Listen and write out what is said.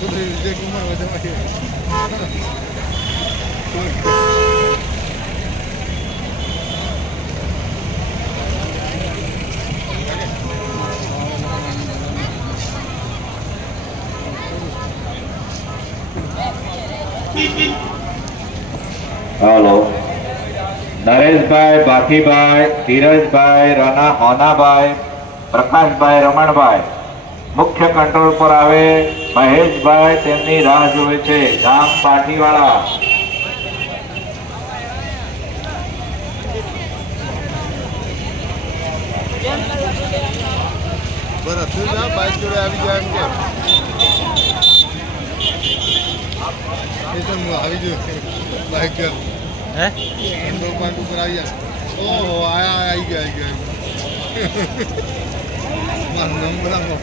Hello Nareshbhai, बाकीभाई, Dhirajbhai, Rana होनाभाई, Prakashbhai, Ramanbhai मुख्य control पर आवे। महेशभाई તેમની રાહ જોવે છે। ગામ પાટીવાળા બરાબર તું બાઈક જોડે આવી જાય એમ કે એ તો આવી ગયો બાઈક હે અંડો પાંડ ઉપર આવી જાય। ઓહો આયા આવી ગયા મારો નંબર આપો।